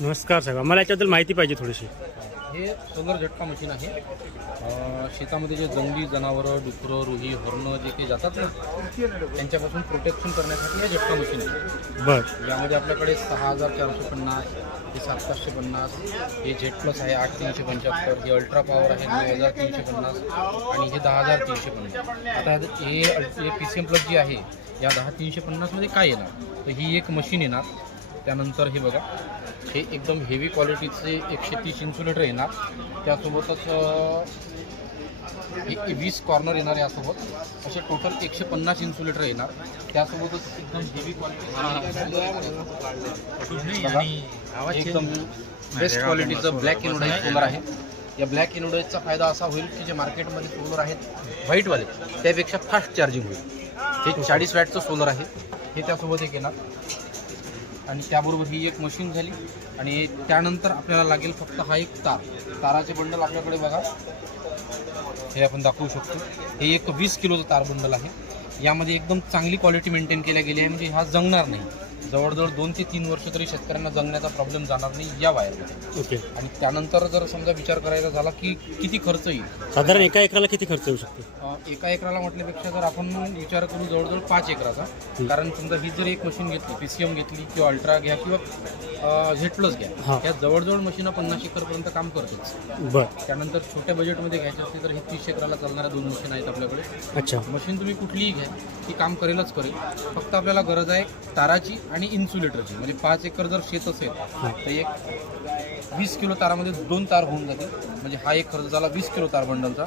नमस्कार साहेब, आम्हाला याच्याबद्दल माहिती पाहिजे थोडीशी. हे सोलर झटका मशीन आहे. शेतामध्ये जे जंगली जनावरं, डुकरं, रुही, हरणं जे काही जातात ना, त्यांच्यापासून प्रोटेक्शन करण्यासाठी हे झटका मशीन आहे. बरं. यामध्ये आपल्याकडे 6450, हे 7550, हे झेड प्लस आहे 8375, हे अल्ट्रा पॉवर आहे 9350 आणि हे 10350. आता हे PCM प्लस जी आहे या 10350मध्ये काय येणार, तर ही एक मशीन येणार. त्यानंतर हे बघा, हे एकदम हेवी क्वालिटीचे 130 इन्सुलेटर येणार. त्यासोबतच हे 20 कॉर्नर येणार यासोबत. असे टोटल 150 इन्सुलेटर येणार. त्यासोबतच एकदम हेवी क्वालिटी एकदम बेस्ट क्वालिटीचं ब्लॅक इनोडाईज सोलर आहे. या ब्लॅक इनोडाईजचा फायदा असा होईल की जे मार्केटमध्ये सोलर आहेत व्हाईटवाले त्यापेक्षा फास्ट चार्जिंग होईल. हे 40 वॅटचं सोलर आहे. हे त्यासोबत एक येणार आणि त्याबरोबर ही एक मशीन झाली. आणि त्यानंतर आपल्याला लागेल फक्त हा एक ताराचे बंडल. आपल्याकडे बघा, हे आपण दाखवू शकतो. हे एक 20 किलोचं तार बंडल आहे. यामध्ये एकदम चांगली क्वालिटी मेंटेन केल्या गेली आहे. म्हणजे हा जंगणार नाही. जवळजवळ 2 ते 3 वर्ष तरी शेतकऱ्यांना जगण्याचा प्रॉब्लेम जाणार नाही या वायरमध्ये. ओके. आणि त्यानंतर जर समजा विचार करायला झाला की किती खर्च येईल, साधारण एका एकराला किती खर्च येऊ शकतो? एका एकराला म्हटल्यापेक्षा जर आपण विचार करू जवळजवळ 5 एकराचा. कारण समजा ही जर एक मशीन घेतली, PCM घेतली किंवा अल्ट्रा घ्या किंवा झेड प्लस घ्या, या जवळजवळ मशीन 50 एकरपर्यंत काम करतोच. बरं. त्यानंतर छोट्या बजेटमध्ये घ्यायचं असेल तर हे 30 एकराला चालणाऱ्या 2 मशीन आहेत आपल्याकडे. अच्छा. मशीन तुम्ही कुठलीही घ्या, ती काम करेलच करेल. फक्त आपल्याला गरज आहे ताराची आणि इन्सुलेटरची. म्हणजे 5 एकर जर शेत असेल तर एक 20 किलो तारामध्ये 2 तार होऊन जातील. म्हणजे हा एक खर्च झाला 20 किलो तार बंडलचा.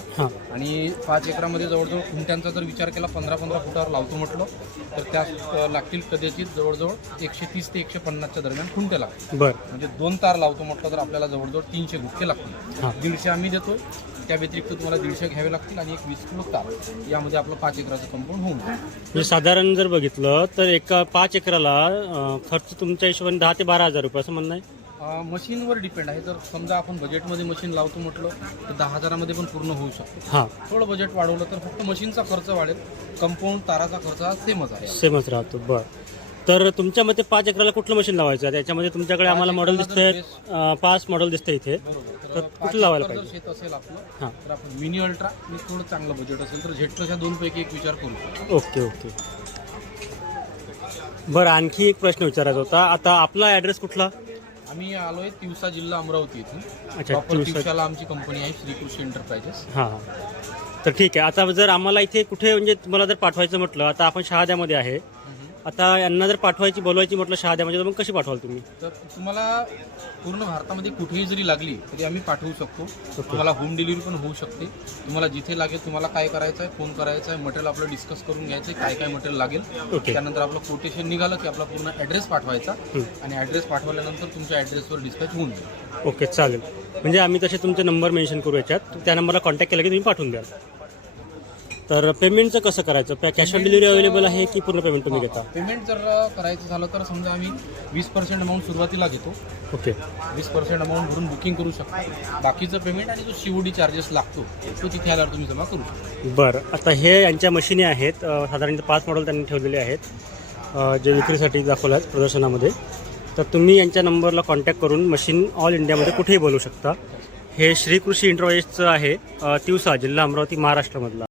आणि 5 एकरामध्ये जवळजवळ खुंट्यांचा जर विचार केला 15-15 फुटावर लावतो म्हटलं तर त्या लागतील कदाचित जवळजवळ 130 ते 150च्या दरम्यान खुंट्या लागतील. बरं. म्हणजे 2 तार लावतो म्हटलं तर आपल्याला जवळजवळ 300 गुटके लागतील. 150 आम्ही देतोय. त्या व्यतिरिक्त तुम्हाला 150 घ्यावे लागतील आणि एक 20 किलो तार. यामध्ये आपलं 5 एकराचं कंपाऊंड होऊन जाईल. म्हणजे साधारण जर बघितलं तर एका 5 एकराला खर्च तुमच्या हिशोबाने 10 ते 12,000 रुपये असं म्हणणं आहे. मशीनवर डिपेंड आहे. जर समजा आपण बजेटमध्ये मशीन लावतो म्हटलं तर 10,000मध्ये पण पूर्ण होऊ शकतो. थोडं बजेट वाढवलं तर फक्त मशीनचा खर्च वाढेल. कंपाऊंड ताराचा खर्च हा सेमच आहे. सेमच राहतो. बरं. तर तुमच्या मते 5 एकराला कुठलं मशीन लावायचं? त्याच्यामध्ये तुमच्याकडे आम्हाला मॉडेल दिसतंय, 5 मॉडेल दिसतंय इथे. तर कुठलं लावायला पाहिजे? शेत असेल आपलं तर आपण मिनी अल्ट्रा आणि थोडं चांगलं बजेट असेल तर झेड प्लसच्या 2 पैकी एक विचार करू. Okay okay. बरं, आणखी एक प्रश्न विचारायचा होता. आता आपला ॲड्रेस कुठला? आम्ही आलोय तिवसा, जिल्हा अमरावती इथून. अच्छा. तिवसाला आमची कंपनी आहे श्रीकृषी एंटरप्राइजेस. हां. तर ठीक आहे. आता जर आम्हाला इथे कुठे म्हणजे तुम्हाला जर पाठवायचं म्हटलं, आता आपण शहाद्यामध्ये आहे, आता यांना जर पाठवायची बोलवायची म्हटलं शहाद्यामध्ये, तर मग कशी पाठवाल तुम्ही? तर तुम्हाला पूर्ण भारतामध्ये कुठेही जरी लागली तरी आम्ही पाठवू शकतो. तुम्हाला होम डिलिव्हरी पण होऊ शकते. तुम्हाला जिथे लागेल तुम्हाला काय करायचं आहे, फोन करायचा आहे, मटेरियल आपलं डिस्कस करून घ्यायचं आहे, काय काय मटेरियल लागेल. त्यानंतर आपलं कोटेशन निघालं की आपला पूर्ण ॲड्रेस पाठवायचा आणि ॲड्रेस पाठवल्यानंतर तुमच्या ॲड्रेसवर डिस्पॅच होऊन जाईल. ओके, चालेल. म्हणजे आम्ही तसे तुमचे नंबर मेन्शन करू याच्यात, त्या नंबरला कॉन्टॅक्ट केला की तुम्ही पाठवून द्याल. तर पेमेंटचं कसं करायचं? कॅश ऑन डिलिव्हरी अवेलेबल आहे की पूर्ण पेमेंट तुम्ही घेता? पेमेंट जर करायचं झालं तर समजा आम्ही 20% अमाऊंट सुरुवातीला घेतो. ओके. 20% अमाऊंट भरून बुकिंग करू शकतो. बाकीचं पेमेंट आणि जो COD चार्जेस लागतो तो तिथे आल्यावर तुम्ही जमा करू शकता. बरं. आता हे यांच्या मशीनी आहेत, साधारणतः 5 मॉडेल त्यांनी ठेवलेले आहेत जे विक्रीसाठी दाखवले आहेत प्रदर्शनामध्ये. तर तुम्ही यांच्या नंबरला कॉन्टॅक्ट करून मशीन ऑल इंडियामध्ये कुठेही बोलू शकता. हे श्रीकृषी एंटरप्राइजेसचं आहे, तिवसा, जिल्हा अमरावती, महाराष्ट्रामधला.